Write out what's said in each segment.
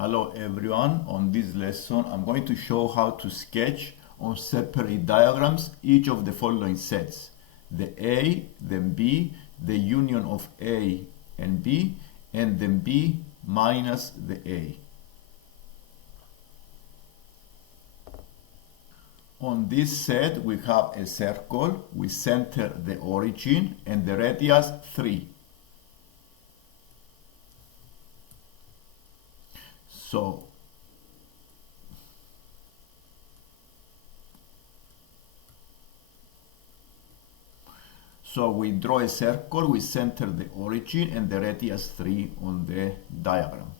Hello everyone, on this lesson I'm going to show how to sketch on separate diagrams each of the following sets. The A, then B, the union of A and B, and then B minus the A. On this set we have a circle, we center the origin and the radius 3. So we draw a circle, we center the origin and the radius 3 on the diagram.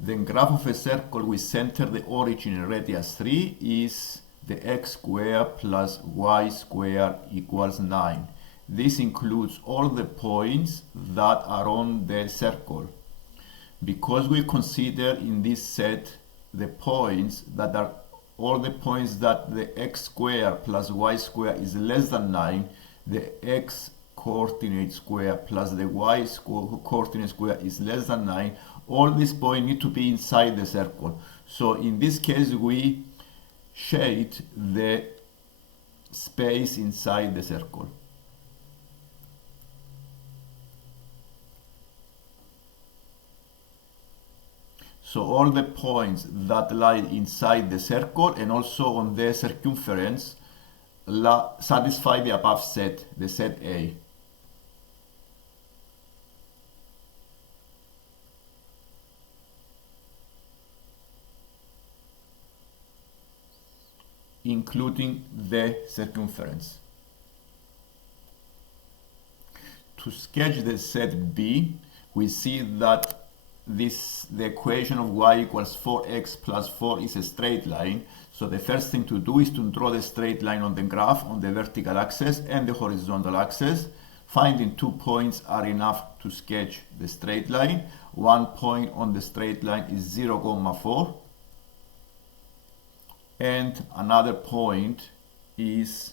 The graph of a circle with center the origin and radius 3 is the x squared plus y squared equals 9. This includes all the points that are on the circle. Because we consider in this set the points that are all the points that the x squared plus y squared is less than 9, the x coordinate square plus the y coordinate square is less than 9. All these points need to be inside the circle. So in this case we shade the space inside the circle. So all the points that lie inside the circle and also on the circumference satisfy the above set, the set A. Including the circumference. To sketch the set B, we see that the equation of y equals 4x plus 4 is a straight line. So the first thing to do is to draw the straight line on the graph on the vertical axis and the horizontal axis. Finding 2 points are enough to sketch the straight line. One point on the straight line is 0,4. And another point is,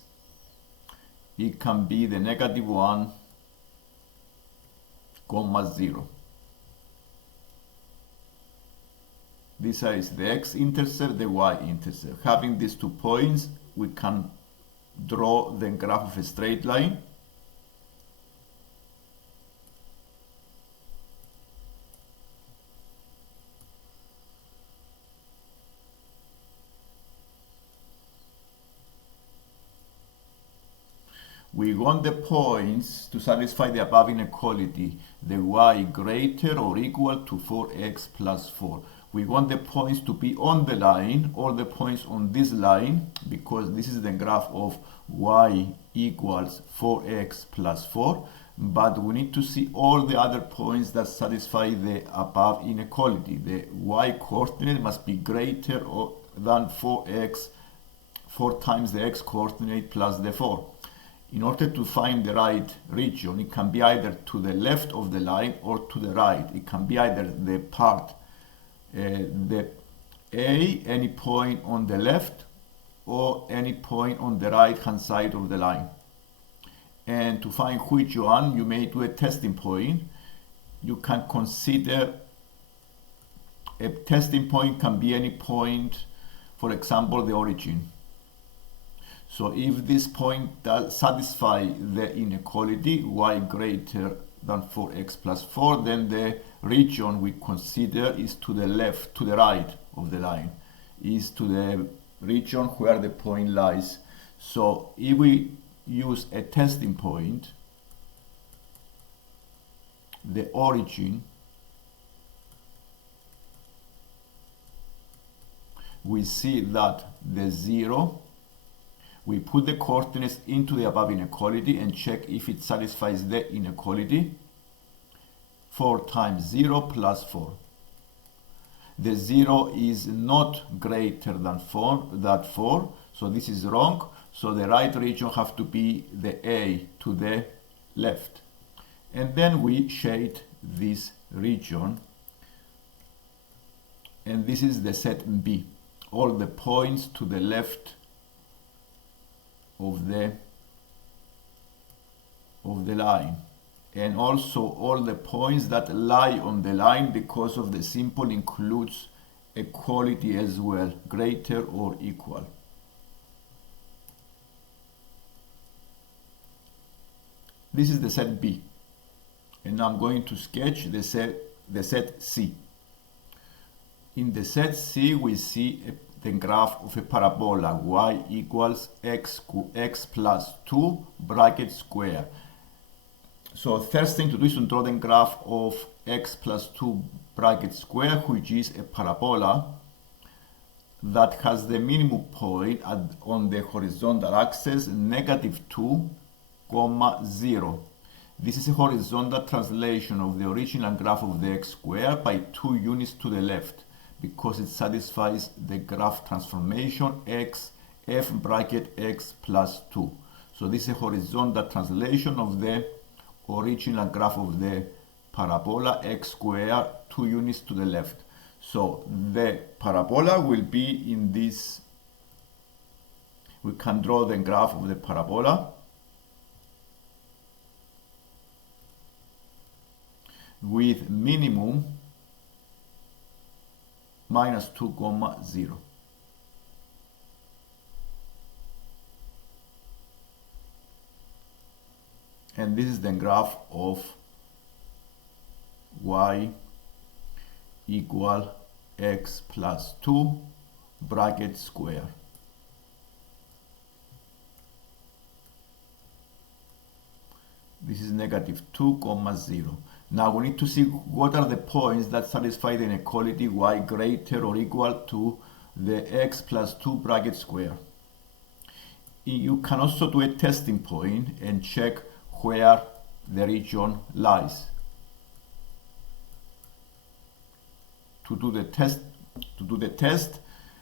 it can be the -1, 0. This is the x-intercept, the y-intercept. Having these 2 points, we can draw the graph of a straight line. We want the points to satisfy the above inequality, the y greater or equal to 4x plus 4. We want the points to be on the line, all the points on this line, because this is the graph of y equals 4x plus 4. But we need to see all the other points that satisfy the above inequality. The y coordinate must be greater than 4x, 4 times the x coordinate plus the 4. In order to find the right region, it can be either to the left of the line or to the right. It can be either the part, the A, any point on the left, or any point on the right hand side of the line. And to find which one, you may do a testing point. You can consider a testing point can be any point, for example, the origin. So if this point does satisfy the inequality, y greater than 4x plus 4, then the region we consider is to the left, to the right of the line, is to the region where the point lies. So if we use a testing point, the origin, we see that the 0, we put the coordinates into the above inequality and check if it satisfies the inequality. 4 times 0 plus 4. The 0 is not greater than 4, so this is wrong. So the right region has to be the A to the left. And then we shade this region and this is the set B, all the points to the left of the line, and also all the points that lie on the line, because of the symbol includes equality as well, greater or equal. This is the set B, and I'm going to sketch the set C. In the set C, we see the graph of a parabola, y equals x plus 2 bracket square. So first thing to do is to draw the graph of x plus 2 bracket square, which is a parabola that has the minimum point on the horizontal axis, -2, 0. This is a horizontal translation of the original graph of the x square by 2 units to the left, because it satisfies the graph transformation f bracket x plus 2. So this is a horizontal translation of the original graph of the parabola x square 2 units to the left. So the parabola will be in this. We can draw the graph of the parabola with minimum -2, 0. And this is the graph of y equal x plus 2 bracket square. This is -2, 0. Now we need to see what are the points that satisfy the inequality y greater or equal to the x plus 2 bracket square. You can also do a testing point and check where the region lies. To do the test,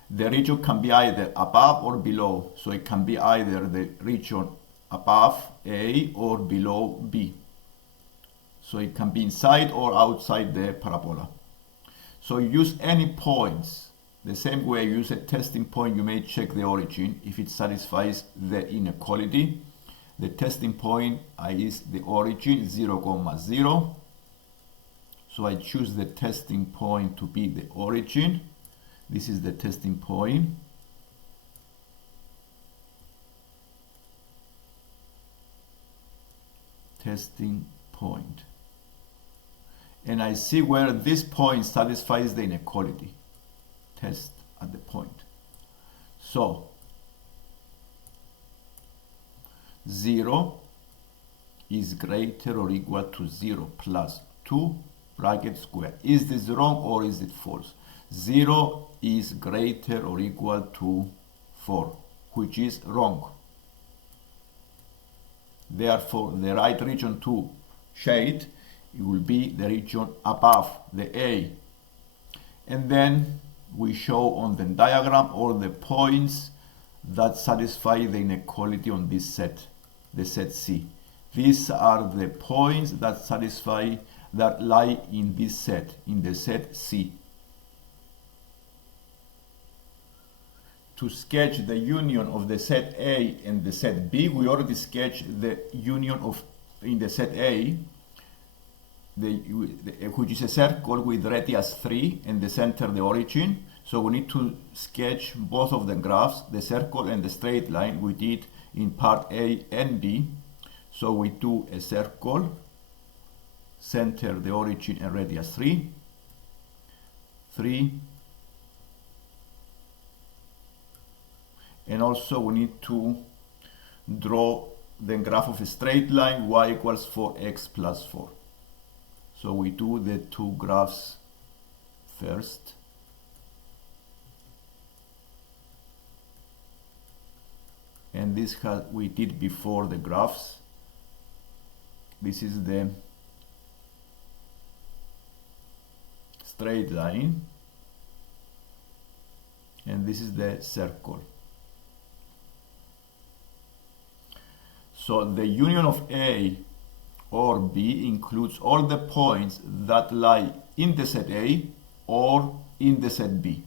the region can be either above or below. So it can be either the region above A or below B. So it can be inside or outside the parabola. So use any points. The same way you use a testing point, you may check the origin if it satisfies the inequality. The testing point is the origin 0, 0. So I choose the testing point to be the origin. This is the testing point. Testing point. And I see where this point satisfies the inequality. Test at the point. So 0 is greater or equal to 0 plus 2 bracket square. Is this wrong or is it false? 0 is greater or equal to 4, which is wrong. Therefore, the right region to shade, it will be the region above the A. And then we show on the diagram all the points that satisfy the inequality on this set, the set C. These are the points that lie in this set, in the set C. To sketch the union of the set A and the set B, we already sketched the union in the set A, which is a circle with radius 3 and the center the origin. So we need to sketch both of the graphs, the circle and the straight line we did in part A and B. So we do a circle, center the origin and radius 3, 3, and also we need to draw the graph of a straight line y equals 4x plus 4. So we do the two graphs first. And this we did before the graphs. This is the straight line, and this is the circle. So the union of A or B includes all the points that lie in the set A or in the set B.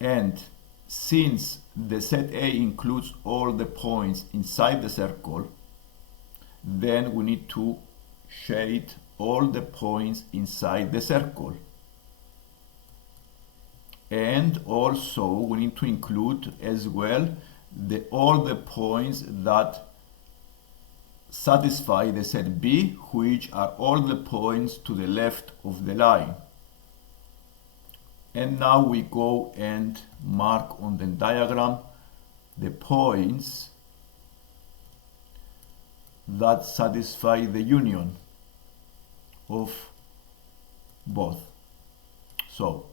And since the set A includes all the points inside the circle, then we need to shade all the points inside the circle. And also we need to include as well all the points that satisfy the set B, which are all the points to the left of the line. And now we go and mark on the diagram the points that satisfy the union of both. So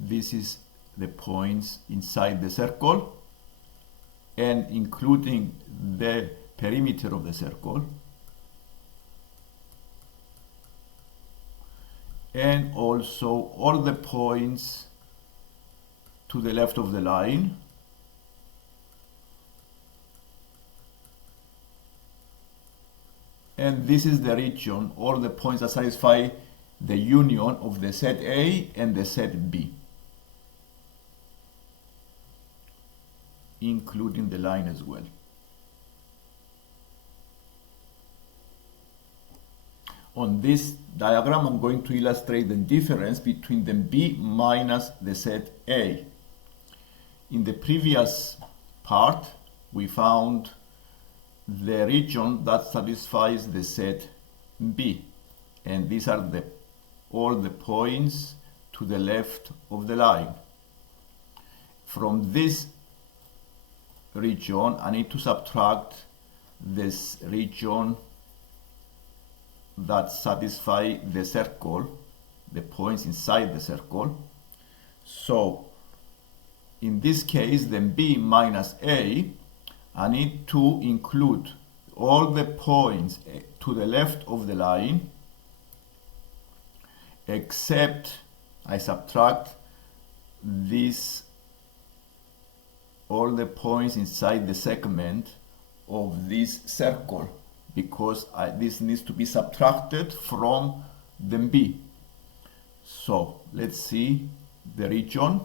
this is the points inside the circle, and including the perimeter of the circle, and also all the points to the left of the line, and this is the region, all the points that satisfy the union of the set A and the set B, including the line as well. On this diagram, I'm going to illustrate the difference between the B minus the set A. In the previous part, we found the region that satisfies the set B, and these are all the points to the left of the line. From this region, I need to subtract this region that satisfy the circle, the points inside the circle. So in this case, then B minus A, I need to include all the points to the left of the line, except I subtract all the points inside the segment of this circle, because this needs to be subtracted from the B. So let's see the region.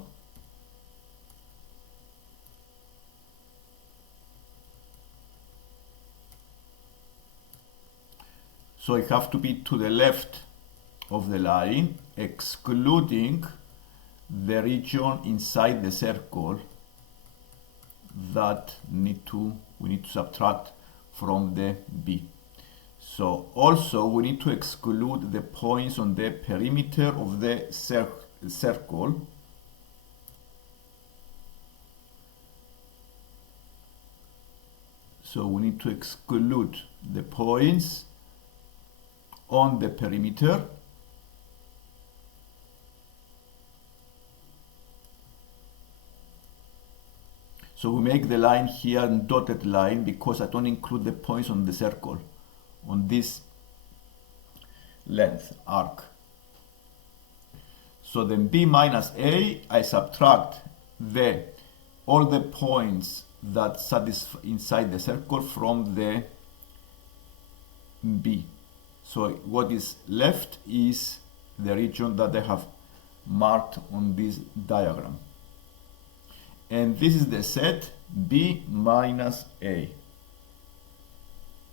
So it have to be to the left of the line, excluding the region inside the circle that we need to subtract from the B. So also we need to exclude the points on the perimeter of the circle. So we need to exclude the points on the perimeter. So we make the line here a dotted line because I don't include the points on the circle, on this length arc. So then B minus A, I subtract all the points that satisfy inside the circle from the B. So what is left is the region that I have marked on this diagram. And this is the set B minus A.